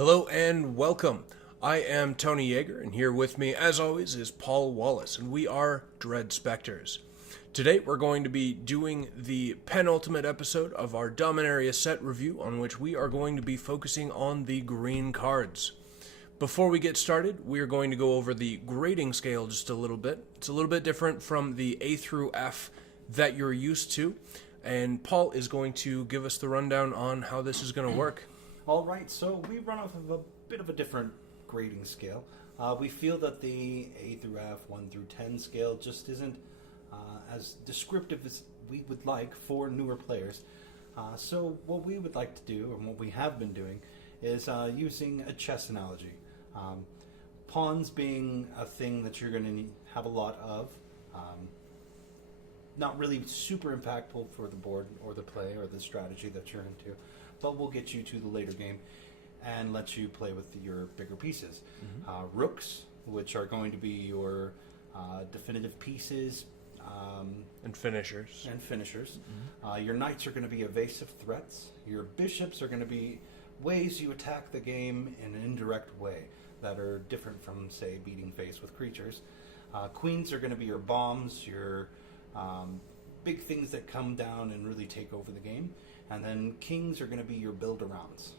Hello and welcome. I am Tony Yeager, and here with me, as always, is Paul Wallace, and we are Dread Specters. Today, we're going to be doing the penultimate episode of our Dominaria set review, on which we are going to be focusing on the green cards. Before we get started, we are going to go over the grading scale just a little bit. It's a little bit different from the A through F that you're used to, and Paul is going to give us the rundown on how this is going to work. All right, so we run off of a bit of a different grading scale. We feel that the A through F, 1 through 10 scale just isn't as descriptive as we would like for newer players. So what we would like to do, and what we have been doing, is using a chess analogy. Pawns being a thing that you're going to have a lot of. Not really super impactful for the board or the play or the strategy that you're into, but will get you to the later game and let you play with your bigger pieces. Rooks, which are going to be your definitive pieces. And finishers. Your knights are going to be evasive threats. Your bishops are going to be ways you attack the game in an indirect way that are different from, say, beating face with creatures. Queens are going to be your bombs, your big things that come down and really take over the game. And then kings are going to be your build-arounds.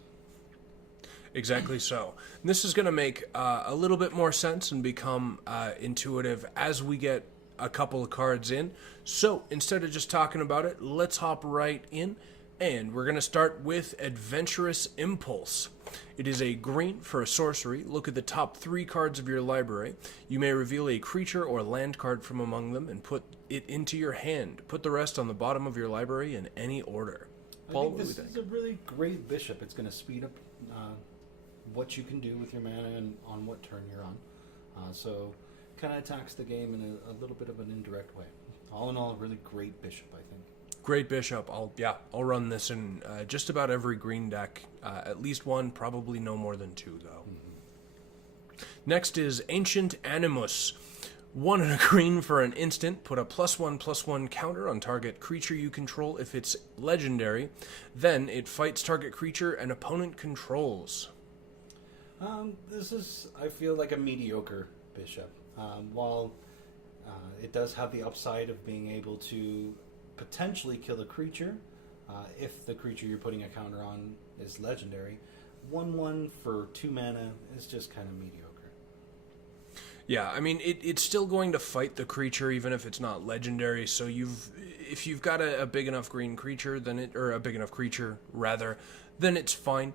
Exactly so. And this is going to make a little bit more sense and become intuitive as we get a couple of cards in. So instead of just talking about it, let's hop right in. And we're going to start with Adventurous Impulse. It is a green for a sorcery. Look at the top 3 cards of your library. You may reveal a creature or land card from among them and put it into your hand. Put the rest on the bottom of your library in any order. Paul, I think this is a really great bishop. It's going to speed up what you can do with your mana and on what turn you're on. So kind of attacks the game in a little bit of an indirect way. All in all, a really great bishop, I think. Great bishop. I'll run this in just about every green deck. At least one, probably no more than 2, though. Next is Ancient Animus. 1 and a green for an instant. Put a +1/+1 counter on target creature you control if it's legendary. Then it fights target creature an opponent controls. This is, I feel, like a mediocre bishop. While it does have the upside of being able to potentially kill a creature if the creature you're putting a counter on is legendary, 1/1 for 2 mana is just kind of mediocre. Yeah, I mean, it's still going to fight the creature even if it's not legendary. So if you've got a big enough green creature, or a big enough creature rather, then it's fine.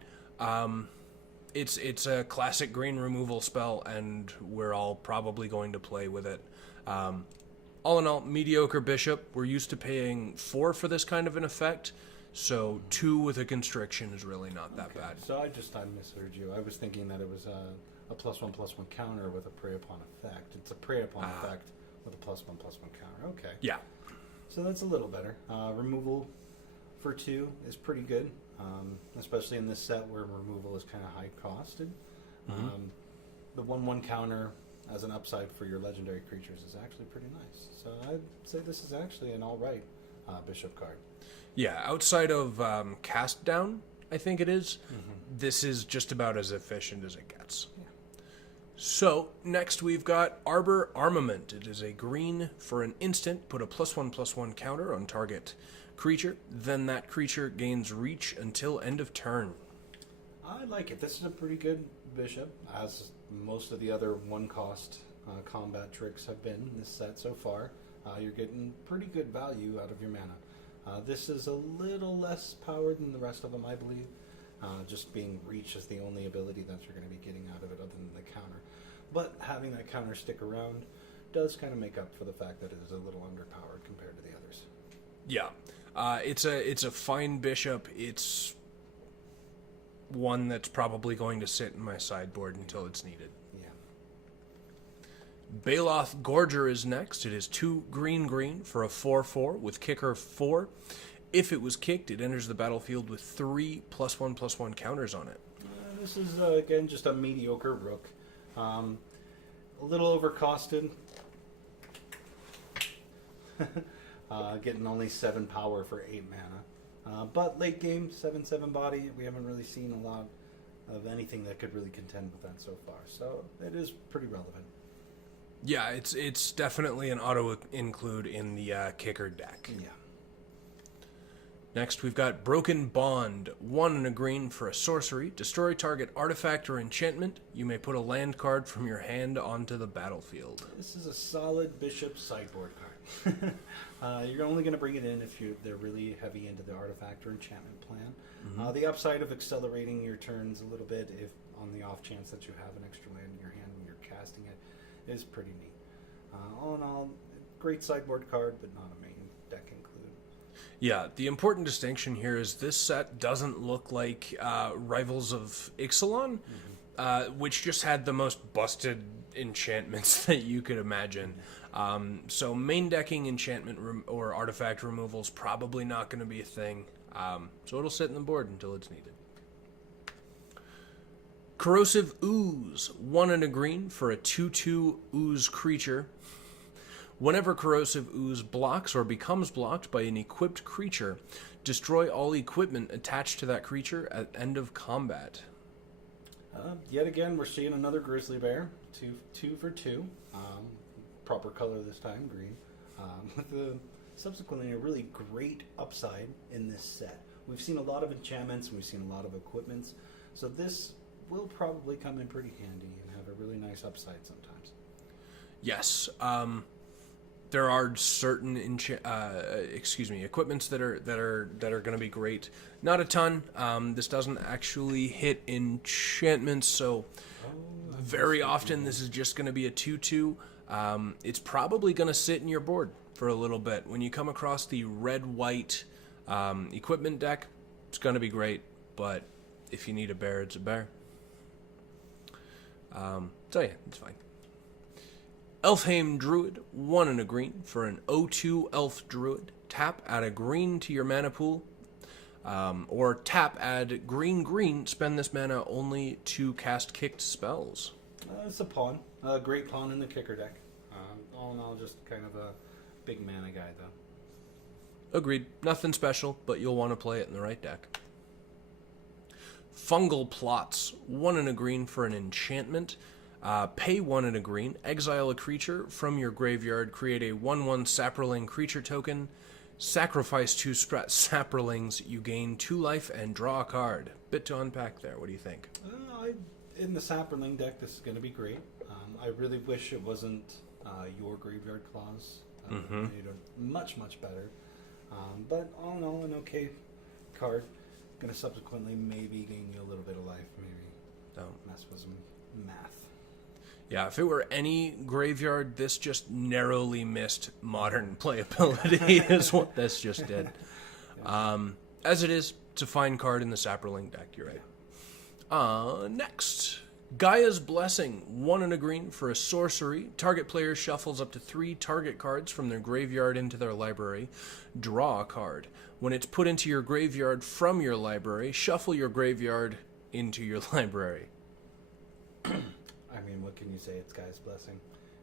It's a classic green removal spell, and we're all probably going to play with it. All in all, mediocre bishop. We're used to paying 4 for this kind of an effect, so 2 with a constriction is really not that bad. So I misheard you. I was thinking that it was a +1/+1 counter with a prey upon effect. It's a prey upon effect with a +1/+1 counter. Okay. Yeah. So that's a little better. Removal for 2 is pretty good, especially in this set where removal is kind of high costed. The 1/1 counter as an upside for your legendary creatures is actually pretty nice. So I'd say this is actually an alright bishop card. Yeah, outside of cast down, I think it is, this is just about as efficient as it gets. Yeah. So, next we've got Arbor Armament. It is a green for an instant. Put a +1/+1 counter on target creature. Then that creature gains reach until end of turn. I like it. This is a pretty good bishop, as most of the other one-cost combat tricks have been in this set so far. You're getting pretty good value out of your mana. This is a little less powered than the rest of them, I believe. Just being reach is the only ability that you're going to be getting out of it other than the counter. But having that counter stick around does kind of make up for the fact that it is a little underpowered compared to the others. Yeah. It's a fine bishop. It's one that's probably going to sit in my sideboard until it's needed. Yeah. Baloth Gorger is next. It is 2 green for a 4/4 with kicker 4. If it was kicked, it enters the battlefield with 3 +1/+1 counters on it. This is, again, just a mediocre rook. A little overcosted. Getting only 7 power for 8 mana. But late game, 7/7 body, we haven't really seen a lot of anything that could really contend with that so far. So it is pretty relevant. Yeah, it's definitely an auto-include in the kicker deck. Yeah. Next, we've got Broken Bond. 1 and a green for a sorcery. Destroy target artifact or enchantment. You may put a land card from your hand onto the battlefield. This is a solid bishop sideboard card. You're only going to bring it in if they're really heavy into the artifact or enchantment plan. Mm-hmm. The upside of accelerating your turns a little bit, if on the off chance that you have an extra land in your hand when you're casting it, is pretty neat. All in all, great sideboard card, but not a main deck include. Yeah, the important distinction here is this set doesn't look like Rivals of Ixalan, which just had the most busted enchantments that you could imagine. So main decking enchantment or artifact removal is probably not going to be a thing. So it'll sit in the board until it's needed. Corrosive Ooze. 1 and a green for a 2/2 ooze creature. Whenever Corrosive Ooze blocks or becomes blocked by an equipped creature, destroy all equipment attached to that creature at end of combat. Yet again, we're seeing another Grizzly Bear. Two for 2. Proper color this time, green. With subsequently a really great upside in this set. We've seen a lot of enchantments and we've seen a lot of equipments. So this will probably come in pretty handy and have a really nice upside sometimes. Yes. There are certain equipments that are going to be great. Not a ton. This doesn't actually hit enchantments, so very often this is just going to be a 2/2. It's probably going to sit in your board for a little bit. When you come across the red-white equipment deck, it's going to be great. But if you need a bear, it's a bear. So yeah, it's fine. Elfheim Druid, 1 and a green for an 0/2 Elf Druid. Tap, add a green to your mana pool. Or tap, add green, spend this mana only to cast kicked spells. It's a pawn. A great pawn in the kicker deck. All in all, just kind of a big mana guy, though. Agreed. Nothing special, but you'll want to play it in the right deck. Fungal Plots, 1 and a green for an enchantment. Pay 1 and a green, exile a creature from your graveyard, create a 1/1 Saproling creature token, sacrifice 2 Saprolings, you gain 2 life and draw a card. Bit to unpack there. What do you think? In the Saproling deck, this is going to be great. I really wish it wasn't your Graveyard Clause. Made it much, much better. But all in all, an okay card. Going to subsequently maybe gain you a little bit of life, maybe. Don't mess with some math. Yeah, if it were any graveyard, this just narrowly missed modern playability is what this just did. As it is, it's a fine card in the Saproling deck, you're right. Next, Gaia's Blessing, 1 and a green for a sorcery. Target player shuffles up to 3 target cards from their graveyard into their library. Draw a card. When it's put into your graveyard from your library, shuffle your graveyard into your library. I mean, what can you say? It's Gaia's Blessing.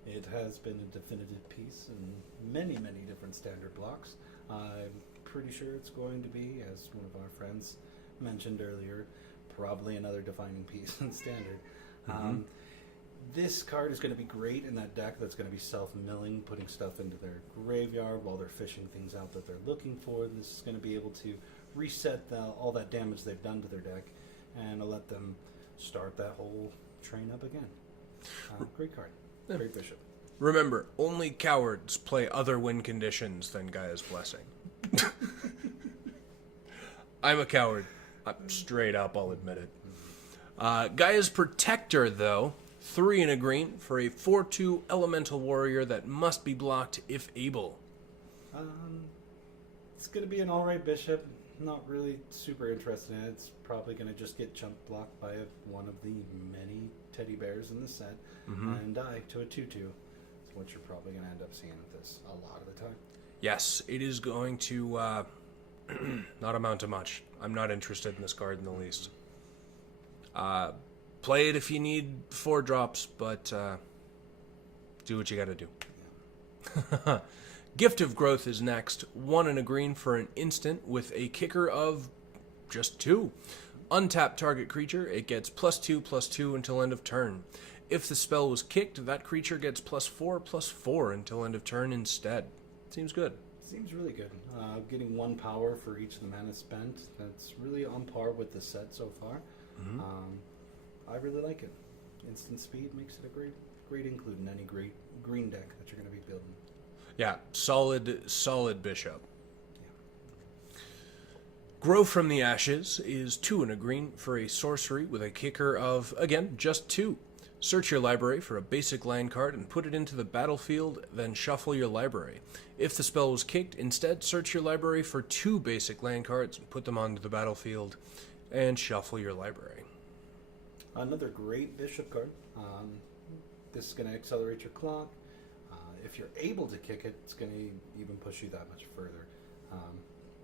It has been a definitive piece in many, many different standard blocks. I'm pretty sure it's going to be, as one of our friends mentioned earlier, probably another defining piece in standard. This card is going to be great in that deck that's going to be self-milling, putting stuff into their graveyard while they're fishing things out that they're looking for. This is going to be able to reset all that damage they've done to their deck and let them start that whole train up again. Great card. Great bishop. Remember, only cowards play other win conditions than Gaia's Blessing. I'm a coward. Straight up, I'll admit it. Gaia's Protector, though, 3 and a green for a 4/2 elemental warrior that must be blocked if able. It's going to be an alright bishop. Not really super interested in it. It's probably going to just get chunk blocked by one of the many teddy bears in the set and die to a 2/2. That's what you're probably going to end up seeing with this a lot of the time. Yes, it is going to not amount to much. I'm not interested in this card in the least. Play it if you need 4 drops, but do what you gotta do. Yeah. Gift of Growth is next. 1 and a green for an instant with a kicker of just 2. Untap target creature, it gets +2/+2 until end of turn. If the spell was kicked, that creature gets +4/+4 until end of turn instead. Seems good. Seems really good. Getting 1 power for each of the mana spent. That's really on par with the set so far. Mm-hmm. I really like it. Instant speed makes it a great include in any great green deck that you're going to be building. Yeah, solid bishop. Yeah. Grow from the Ashes is 2 and a green for a sorcery with a kicker of, again, just 2. Search your library for a basic land card and put it into the battlefield, then shuffle your library. If the spell was kicked, instead search your library for 2 basic land cards and put them onto the battlefield, and shuffle your library. Another great bishop card. This is going to accelerate your clock. If you're able to kick it, it's going to even push you that much further.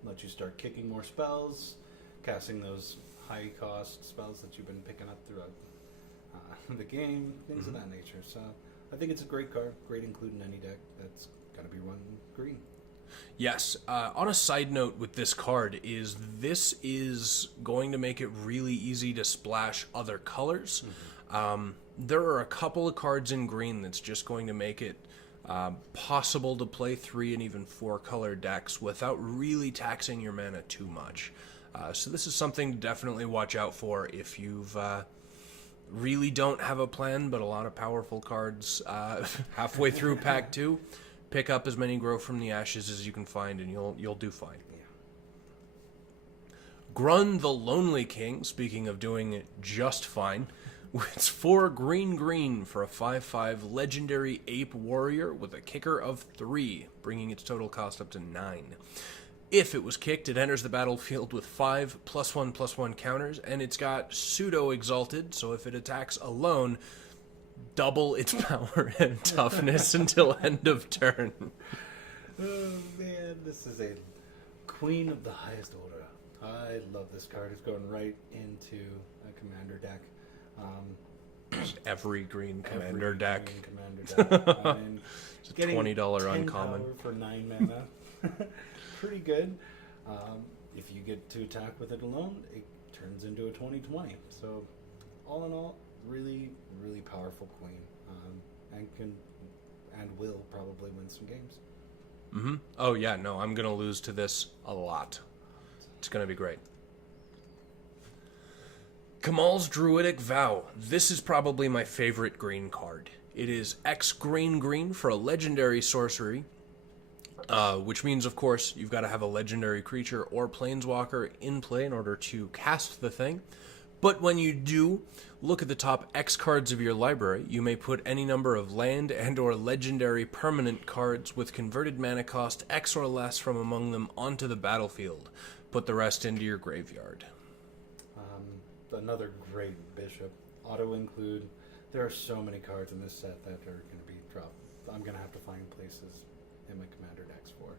Let you start kicking more spells, casting those high-cost spells that you've been picking up throughout the game, things of that nature. So I think it's a great card, great include in any deck that's got to be run green. Yes. On a side note with this card this is going to make it really easy to splash other colors. Mm-hmm. There are a couple of cards in green that's just going to make it possible to play 3 and even 4 color decks without really taxing your mana too much. So this is something to definitely watch out for if you've really don't have a plan, but a lot of powerful cards halfway through pack 2. Pick up as many Grow from the Ashes as you can find, and you'll do fine. Yeah. Grun the Lonely King, speaking of doing just fine, it's 4 green for a 5/5 legendary ape warrior with a kicker of 3, bringing its total cost up to 9. If it was kicked, it enters the battlefield with 5 +1/+1 counters, and it's got pseudo exalted, so if it attacks alone, double its power and toughness until end of turn. Oh man, this is a queen of the highest order. I love this card. It's going right into a commander deck. Just every green commander deck. Green commander deck. I mean, it's a $20 uncommon. Power for 9 mana. Pretty good. If you get to attack with it alone, it turns into a 20/20. So, all in all, really, really powerful queen, and will probably win some games. Mm-hmm. Oh yeah, no, I'm gonna lose to this a lot. It's gonna be great. Kamal's Druidic Vow. This is probably my favorite green card. It is X green for a legendary sorcery, which means, of course, you've got to have a legendary creature or planeswalker in play in order to cast the thing. But when you do, look at the top X cards of your library. You may put any number of land and or legendary permanent cards with converted mana cost X or less from among them onto the battlefield. Put the rest into your graveyard. Another great bishop. Auto include. There are so many cards in this set that are going to be dropped. I'm going to have to find places in my commander decks for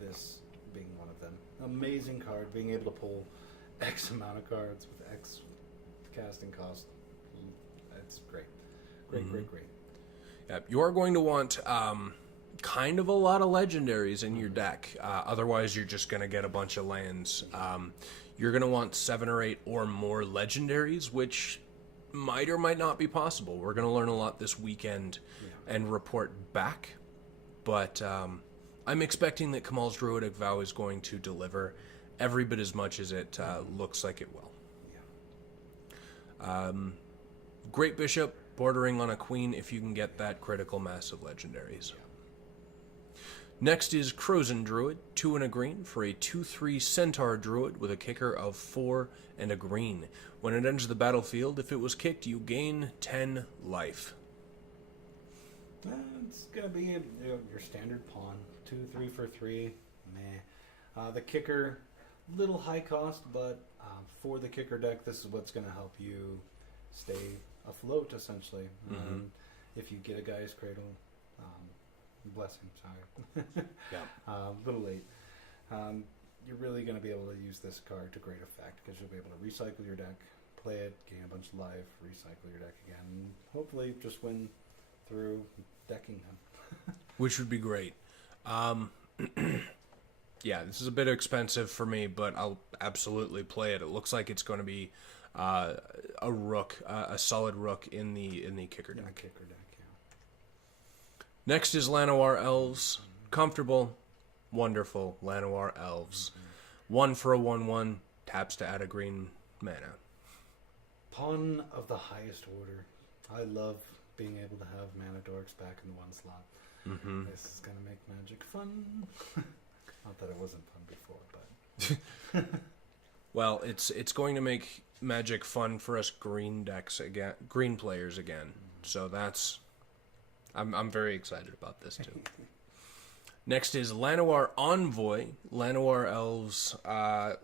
this being one of them. Amazing card, being able to pull X amount of cards with X casting cost. It's great. Great. Yeah, you are going to want kind of a lot of legendaries in your deck. Otherwise, you're just going to get a bunch of lands. You're going to want 7 or 8 or more legendaries, which might or might not be possible. We're going to learn a lot this weekend and report back. But I'm expecting that Kamal's Druidic Vow is going to deliver every bit as much as it looks like it will. Yeah. Great bishop, bordering on a queen if you can get that critical mass of legendaries. Yeah. Next is Crozen Druid, 2 and a green for a 2/3 Centaur Druid with a kicker of 4 and a green. When it enters the battlefield, if it was kicked, you gain 10 life. It's going to be your standard pawn. 2/3 for 3. Meh. The kicker, little high cost, but for the kicker deck, this is what's going to help you stay afloat, essentially. Mm-hmm. If you get a Gaia's Cradle, bless him, sorry. Yeah. A little late. You're really going to be able to use this card to great effect because you'll be able to recycle your deck, play it, gain a bunch of life, recycle your deck again, and hopefully just win through decking him. Which would be great. Yeah, this is a bit expensive for me, but I'll absolutely play it. It looks like it's going to be a rook, a solid rook in the kicker deck. Kicker deck, yeah. Next is Llanowar Elves. Comfortable, wonderful Llanowar Elves. 1 for a 1/1, taps to add a green mana. Pawn of the highest order. I love being able to have mana dorks back in the one slot. Mm-hmm. This is going to make Magic fun. Not that it wasn't fun before, but... Well, it's going to make Magic fun for us green decks again, green players again. So that's... I'm very excited about this too. Next is Llanowar Envoy. Llanowar Elves,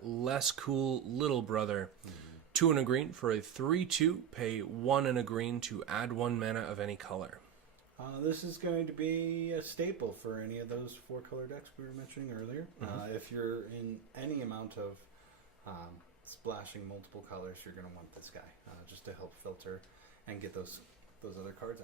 less cool little brother. 2 and a green for a 3/2. Pay 1 and a green to add 1 mana of any color. This is going to be a staple for any of those 4-color decks we were mentioning earlier. If you're in any amount of splashing multiple colors, you're going to want this guy just to help filter and get those other cards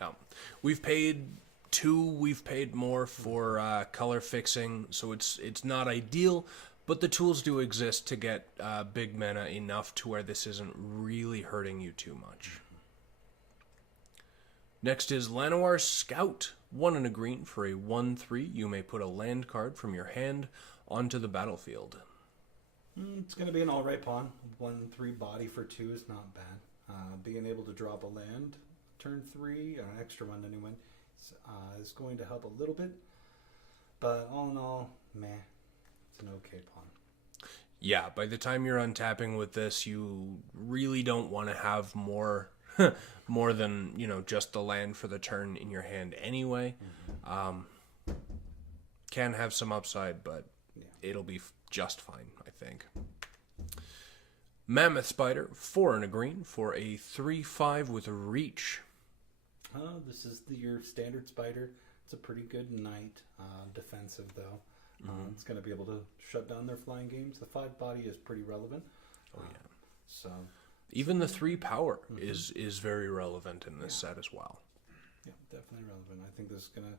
out. We've paid 2. We've paid more for color fixing, so it's not ideal. But the tools do exist to get big mana enough to where this isn't really hurting you too much. Next is Llanowar Scout. 1 and a green for a 1/3. You may put a land card from your hand onto the battlefield. It's going to be an alright pawn. 1/3 body for 2 is not bad. Being able to drop a land turn 3, an extra one anyway, is going to help a little bit. But all in all, meh. It's an okay pawn. Yeah, by the time you're untapping with this, you really don't want to have more than, just the land for the turn in your hand anyway. Can have some upside, but it'll be just fine, I think. Mammoth Spider, 4 and a green for a 3/5 with a reach. This is your standard spider. It's a pretty good knight, defensive though. It's going to be able to shut down their flying games. The 5 body is pretty relevant. So even the 3 power is very relevant in this set as well. Yeah, definitely relevant. I think this is going to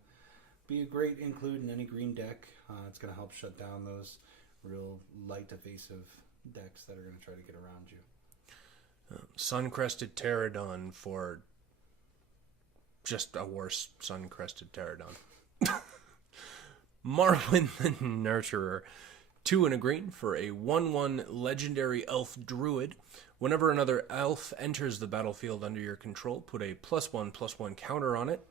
be a great include in any green deck. It's going to help shut down those real light evasive decks that are going to try to get around you. Sun-Crested Pterodon for just a worse Sun-Crested Pterodon. Marwyn the Nurturer. 2 and a green for a 1/1 legendary elf druid. Whenever another elf enters the battlefield under your control, put a +1/+1 counter on it,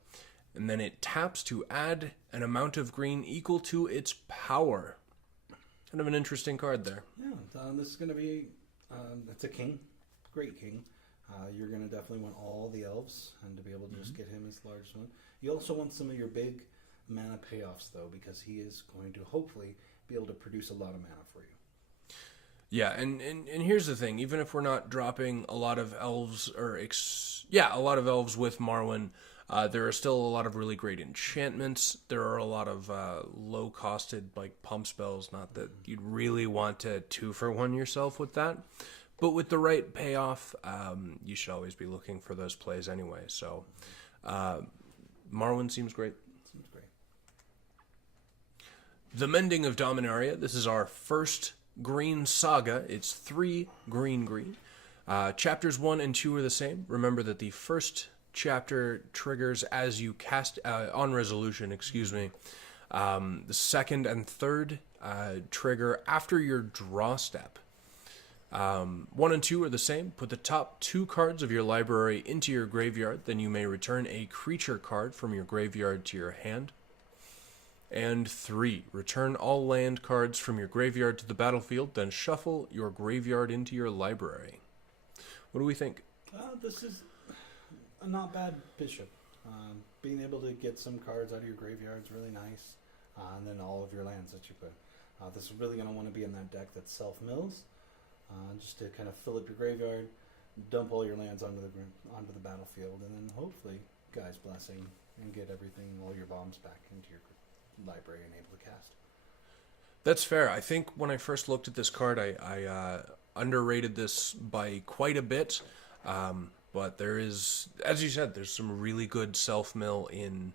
and then it taps to add an amount of green equal to its power. Kind of an interesting card there. Yeah, this is going to be, it's a king, great king. You're going to definitely want all the elves and to be able to just get him as large as one. You also want some of your big mana payoffs though, because he is going to hopefully be able to produce a lot of mana for you. Yeah, and here's the thing. Even if we're not dropping a lot of elves a lot of elves with Marwyn, there are still a lot of really great enchantments. There are a lot of low-costed pump spells. Not that you'd really want to 2-for-1 yourself with that, but with the right payoff, you should always be looking for those plays anyway. So, Marwyn seems great. The Mending of Dominaria. This is our first green saga. It's 3 green. Chapters 1 and 2 are the same. Remember that the first chapter triggers as you cast on resolution. The second and third trigger after your draw step. 1 and 2 are the same. Put the top 2 cards of your library into your graveyard. Then you may return a creature card from your graveyard to your hand. And 3, return all land cards from your graveyard to the battlefield, then shuffle your graveyard into your library. What do we think? This is a not bad bishop. Being able to get some cards out of your graveyard is really nice. And then all of your lands that you put. This is really going to want to be in that deck that self-mills. Just to kind of fill up your graveyard, dump all your lands onto the battlefield, and then hopefully Guy's Blessing and get all your bombs back into your library and able to cast. That's fair. I think when I first looked at this card, I underrated this by quite a bit. But there is, as you said, there's some really good self-mill in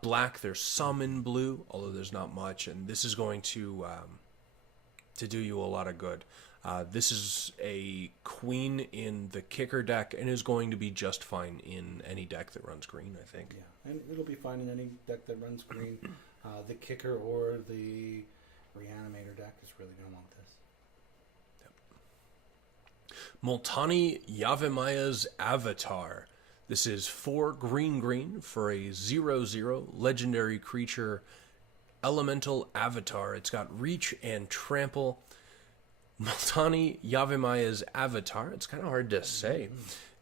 Black, there's some in blue, although there's not much, and this is going to do you a lot of good. This is a queen in the kicker deck and is going to be just fine in any deck that runs green, I think. Yeah, and it'll be fine in any deck that runs green. The kicker or the reanimator deck is really going to want this. Multani Yavemaya's Avatar. This is 4 green for a 0/0 legendary creature elemental avatar. It's got reach and trample. Multani Yavemaya's Avatar, it's kind of hard to say,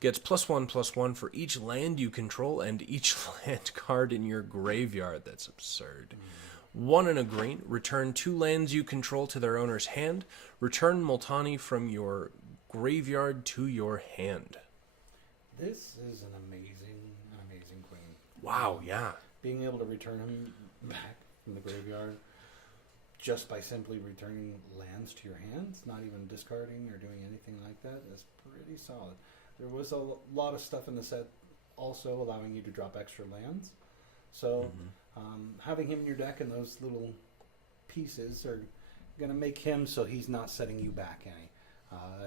gets +1/+1 for each land you control and each land card in your graveyard. That's absurd. 1 and a green, return 2 lands you control to their owner's hand. Return Multani from your graveyard to your hand. This is an amazing queen. Wow, yeah. Being able to return him back from the graveyard just by simply returning lands to your hands, not even discarding or doing anything like that, is pretty solid. There was a lot of stuff in the set also allowing you to drop extra lands. So having him in your deck and those little pieces are going to make him so he's not setting you back any.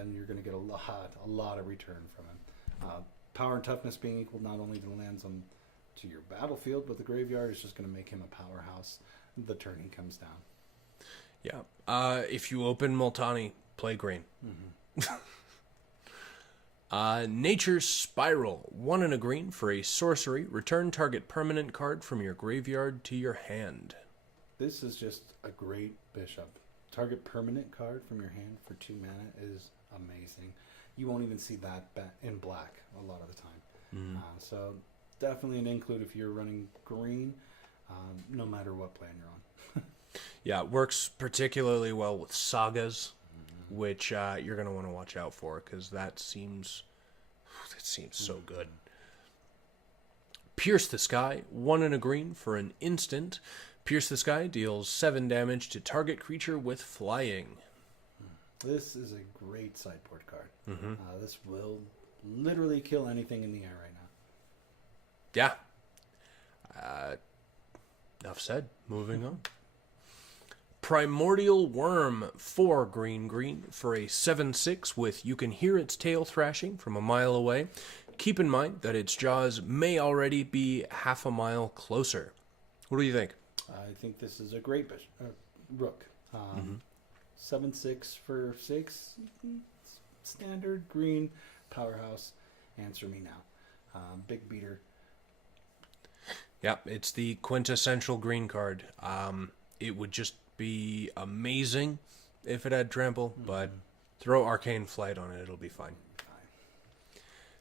And you're going to get a lot of return from him. Power and toughness being equal not only to the lands to your battlefield, but the graveyard is just going to make him a powerhouse the turn he comes down. Yeah. If you open Multani, play green. Nature's Spiral. 1 and a green for a sorcery. Return target permanent card from your graveyard to your hand. This is just a great bishop. Target permanent card from your hand for 2 mana is amazing. You won't even see that in black a lot of the time. So definitely an include if you're running green, no matter what plan you're on. Yeah, it works particularly well with sagas, which you're going to want to watch out for because that seems so good. Pierce the Sky, 1 and a green for an instant. Pierce the Sky deals 7 damage to target creature with flying. This is a great sideboard card. This will literally kill anything in the air right now. Yeah. Enough said. Moving on. Primordial Worm, 4 green for a 7/6 with you can hear its tail thrashing from a mile away. Keep in mind that its jaws may already be half a mile closer. What do you think? I think this is a great rook. 7/6 for 6. Standard green powerhouse. Answer me now. Big beater. Yeah, it's the quintessential green card. It would just be amazing if it had trample, but throw Arcane Flight on it, it'll be fine.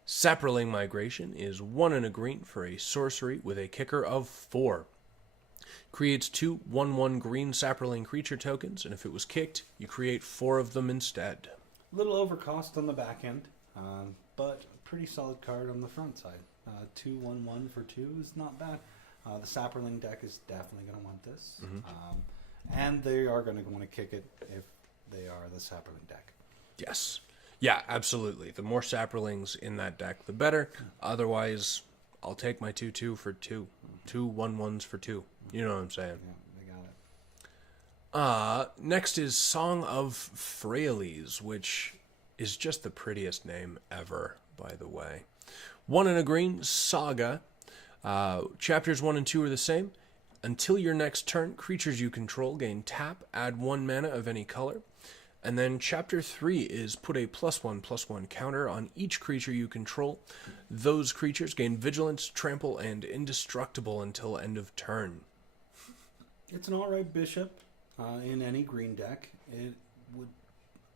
Saproling Migration is 1 and a green for a sorcery with a kicker of 4. Creates 2 1/1 green Saproling creature tokens, and if it was kicked, you create 4 of them instead. Little overcost on the back end, but a pretty solid card on the front side. 2 1/1 for 2 is not bad. The Saproling deck is definitely going to want this. And they are going to want to kick it if they are the Saproling deck. Yes. Yeah, absolutely. The more Saprolings in that deck, the better. Otherwise, I'll take my 2/2 for 2. 2 1/1s for 2. You know what I'm saying? Yeah, they got it. Next is Song of Frailes, which is just the prettiest name ever, by the way. 1 and a green, Saga. Chapters 1 and 2 are the same. Until your next turn, creatures you control gain tap, add 1 mana of any color. And then Chapter 3 is put a +1/+1 counter on each creature you control. Those creatures gain Vigilance, Trample, and Indestructible until end of turn. It's an alright bishop in any green deck. It would,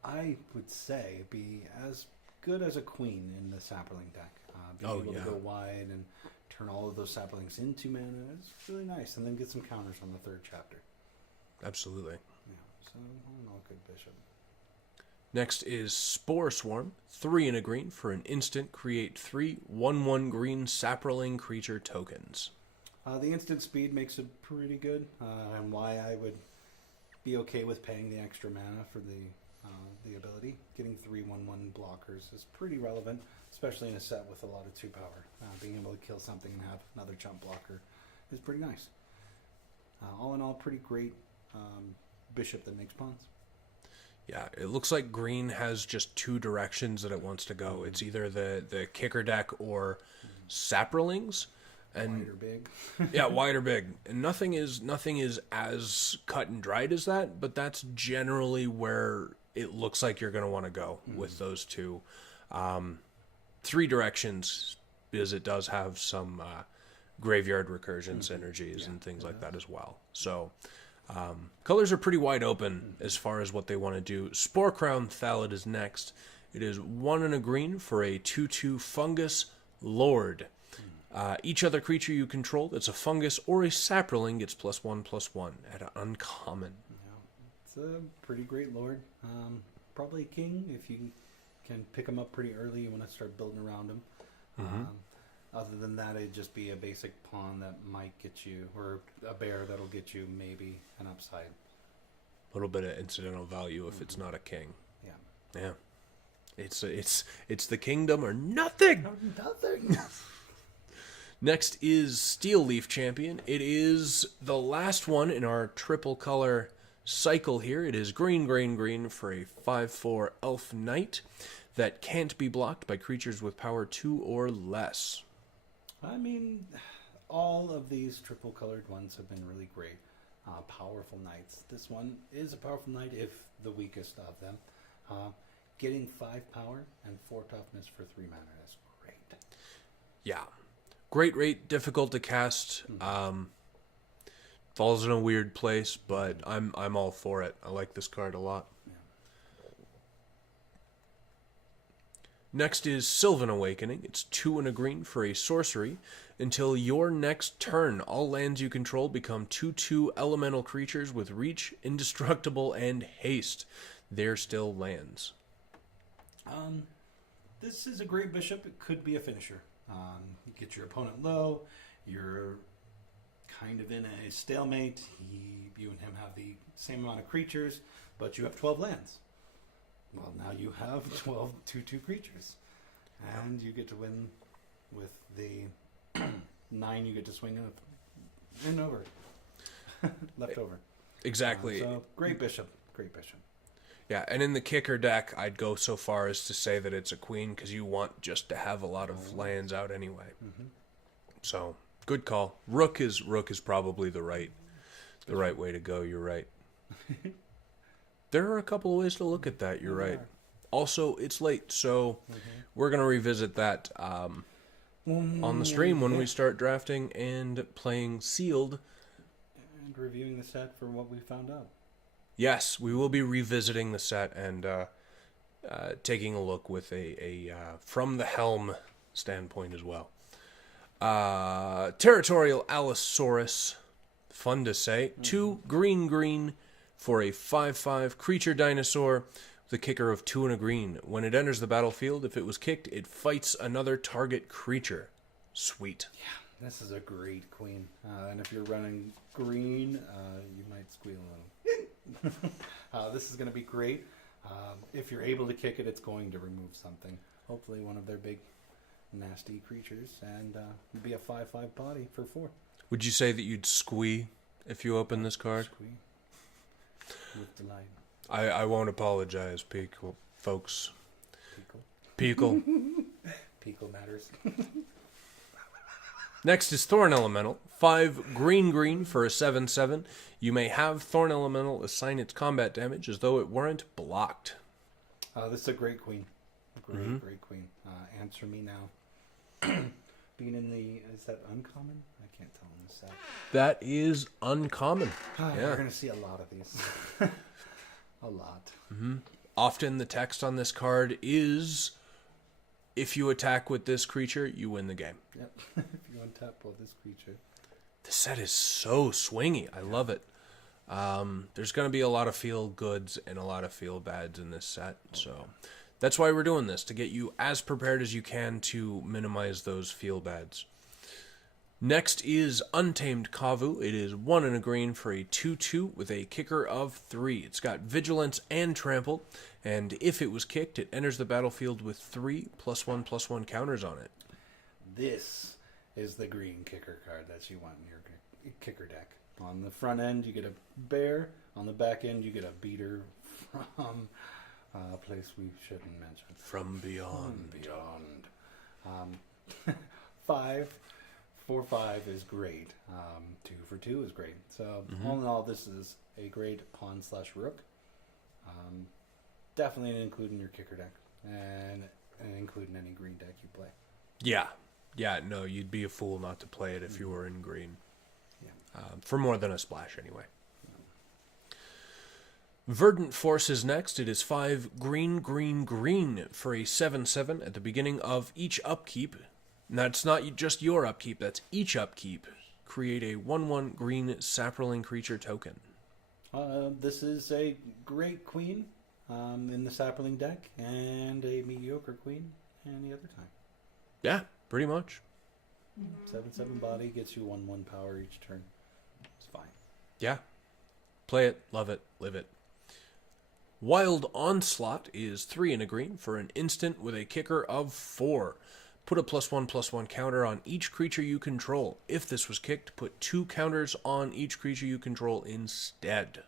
I would say, be as good as a queen in the Saproling deck. Being able to go wide and turn all of those Saplings into mana is really nice, and then get some counters on the 3rd chapter. Absolutely. Yeah, so all in all, good bishop. Next is Spore Swarm, 3 and a green for an instant. Create 3 1/1 green Saproling creature tokens. The instant speed makes it pretty good, and why I would be okay with paying the extra mana for the ability. Getting 3 1/1 blockers is pretty relevant, especially in a set with a lot of 2 power. Being able to kill something and have another chump blocker is pretty nice. All in all, pretty great bishop that makes pawns. Yeah, it looks like green has just two directions that it wants to go. It's either the kicker deck or saprolings. And Wide or big. yeah, wide or big. And nothing is as cut and dried as that, but that's generally where it looks like you're going to want to go with those two. Three directions, because it does have some graveyard recursion synergies and things like that as well. So colors are pretty wide open as far as what they want to do. Spore Crown Thallid is next. It is 1 and a green for a 2/2 fungus lord. Each other creature you control that's a fungus or a saproling gets +1/+1 at an uncommon. Yeah, it's a pretty great lord. Probably a king if you can pick him up pretty early. You want to start building around him. Other than that, it'd just be a basic pawn that might get you, or a bear that'll get you maybe an upside. A little bit of incidental value if it's not a king. Yeah. It's the kingdom or nothing. Nothing. Next is Steel Leaf Champion. It is the last one in our triple color cycle here. It is green, green, green for a 5/4 elf knight that can't be blocked by creatures with power 2 or less. I mean, all of these triple colored ones have been really great. Powerful knights. This one is a powerful knight, if the weakest of them. Getting 5 power and 4 toughness for 3 mana is great. Yeah. Great rate, difficult to cast. Falls in a weird place, but I'm all for it. I like this card a lot. Yeah. Next is Sylvan Awakening. It's 2 and a green for a sorcery. Until your next turn, all lands you control become 2/2 elemental creatures with reach, indestructible, and haste. They're still lands. This is a great bishop. It could be a finisher. You get your opponent low. You're kind of in a stalemate. You and him have the same amount of creatures, but you have 12 lands. Well, now you have 12 2/2 creatures. And you get to win with the 9 you get to swing in over. Left over. Exactly. So, great bishop. Great bishop. Yeah, and in the kicker deck, I'd go so far as to say that it's a queen because you want just to have a lot of lands out anyway. So, good call. Rook is probably the right way to go. You're right. There are a couple of ways to look at that. You're right. Also, it's late, so we're gonna revisit that on the stream when we start drafting and playing Sealed. And reviewing the set for what we found out. Yes, we will be revisiting the set and taking a look with a from the helm standpoint as well. Territorial Allosaurus, fun to say. 2 green for a 5/5 creature dinosaur with a kicker of 2 and a green. When it enters the battlefield, if it was kicked, it fights another target creature. Sweet. Yeah, this is a great queen. And if you're running green, you might squeal a little. This is going to be great. If you're able to kick it, it's going to remove something. Hopefully one of their big, nasty creatures. And be a 5/5 body for 4. Would you say that you'd squee if you open this card? Squee. With delight. I won't apologize, folks. Pickle. Peekle. Pickle matters. Next is Thorn Elemental. 5 green for a 7/7. You may have Thorn Elemental assign its combat damage as though it weren't blocked. This is a great queen. Great queen. Answer me now. Being in the... Is that uncommon? I can't tell in this set. That is uncommon. We're going to see a lot of these. A lot. Often the text on this card is, if you attack with this creature, you win the game. Yep. If you untap with this creature. The set is so swingy. I love it. There's going to be a lot of feel goods and a lot of feel bads in this set. So that's why we're doing this, to get you as prepared as you can to minimize those feel bads. Next is Untamed Kavu. It is 1 and a green for a 2/2 with a kicker of 3. It's got Vigilance and Trample, and if it was kicked, it enters the battlefield with 3 +1/+1 counters on it. This is the green kicker card that you want in your kicker deck. On the front end, you get a bear. On the back end, you get a beater from a place we shouldn't mention. From beyond. Beyond. 5/5 is great. 2 for 2 is great. So all in all, this is a great pawn/rook. Definitely an include in your kicker deck, and include in any green deck you play. Yeah, no, you'd be a fool not to play it if you were in green. Yeah. For more than a splash, anyway. Verdant Force is next. It is 5 green for a 7/7 at the beginning of each upkeep. And that's not just your upkeep, that's each upkeep. Create a 1/1 green sapperling creature token. This is a great queen in the sapperling deck, and a mediocre queen any other time. Yeah, pretty much. 7/7 body gets you 1/1 power each turn. It's fine. Yeah. Play it, love it, live it. Wild Onslaught is 3 and a green for an instant with a kicker of 4. Put a +1/+1 counter on each creature you control. If this was kicked, put 2 counters on each creature you control instead.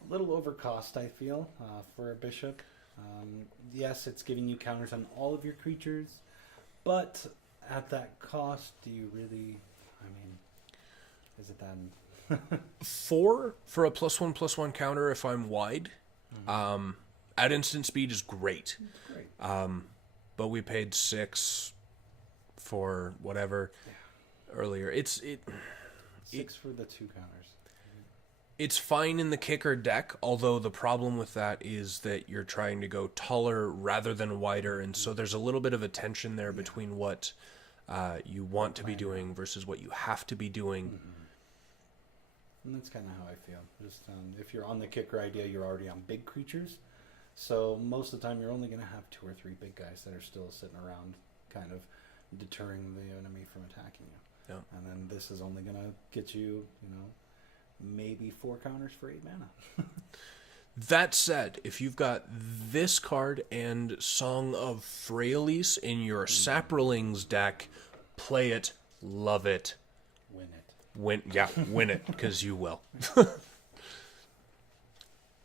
A little overcost, I feel, for a bishop. Yes, it's giving you counters on all of your creatures, but at that cost, do you really, is it that? 4 for a +1/+1 counter if I'm wide. At instant speed is great. Great. But we paid 6 for whatever earlier. It's 6 for the 2 counters. It's fine in the kicker deck, although the problem with that is that you're trying to go taller rather than wider, and so there's a little bit of a tension there between what you want to be doing versus what you have to be doing. And that's kind of how I feel. Just if you're on the kicker idea, you're already on big creatures, so most of the time you're only going to have 2 or 3 big guys that are still sitting around, kind of deterring the enemy from attacking you. Yeah. And then this is only going to get you, maybe 4 counters for 8 mana. That said, if you've got this card and Song of Freyalise in your Sapperlings deck, play it, love it. Win it. Win it, because you will.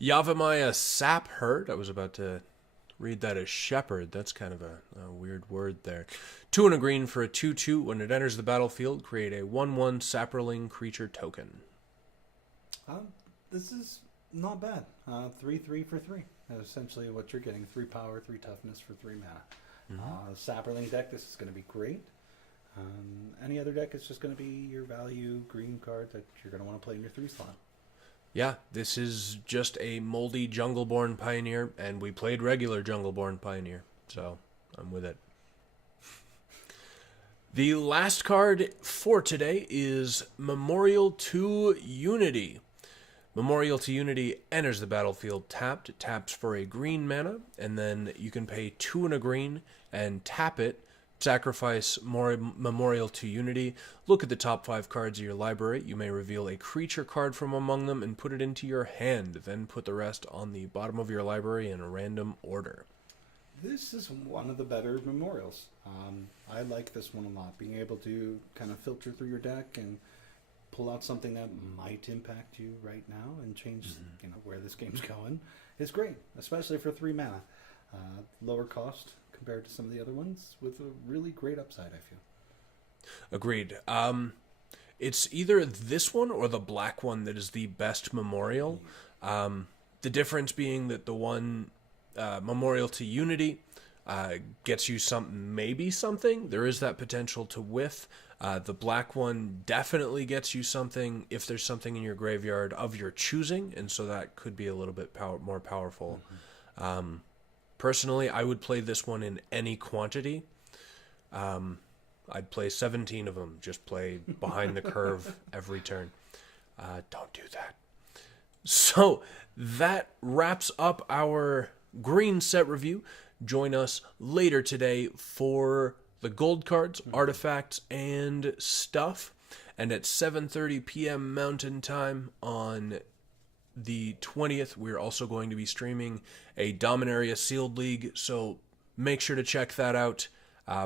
Yavimaya Sap Herd. I was about to read that as shepherd. That's kind of a weird word there. 2 and a green for a 2/2. When it enters the battlefield, create a 1/1 Sapperling creature token. This is not bad. 3/3 for 3. That's essentially what you're getting. 3 power, 3 toughness for 3 mana. Sapperling deck, this is going to be great. Any other deck, it's just going to be your value green card that you're going to want to play in your 3 slot. Yeah, this is just a moldy Jungleborn Pioneer, and we played regular Jungleborn Pioneer, so I'm with it. The last card for today is Memorial to Unity. Memorial to Unity enters the battlefield tapped. It taps for a green mana, and then you can pay 2 and a green and tap it. Sacrifice Memorial to Unity. Look at the top 5 cards of your library. You may reveal a creature card from among them and put it into your hand. Then put the rest on the bottom of your library in a random order. This is one of the better memorials. I like this one a lot. Being able to kind of filter through your deck and pull out something that might impact you right now and change where this game's going is great, especially for 3 mana. Lower cost compared to some of the other ones with a really great upside, I feel. Agreed. It's either this one or the black one that is the best memorial. The difference being that the one Memorial to Unity gets you maybe something. There is that potential to whiff. The black one definitely gets you something if there's something in your graveyard of your choosing, and so that could be a little bit more powerful. Personally, I would play this one in any quantity. I'd play 17 of them. Just play behind the curve every turn. Don't do that. So that wraps up our green set review. Join us later today for the gold cards, artifacts, and stuff. And at 7:30 p.m. Mountain Time on the 20th, we're also going to be streaming a Dominaria Sealed League, so make sure to check that out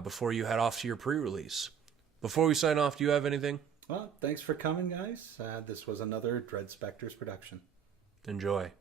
before you head off to your pre-release. Before we sign off, do you have anything? Well, thanks for coming, guys. This was another Dread Specters production. Enjoy.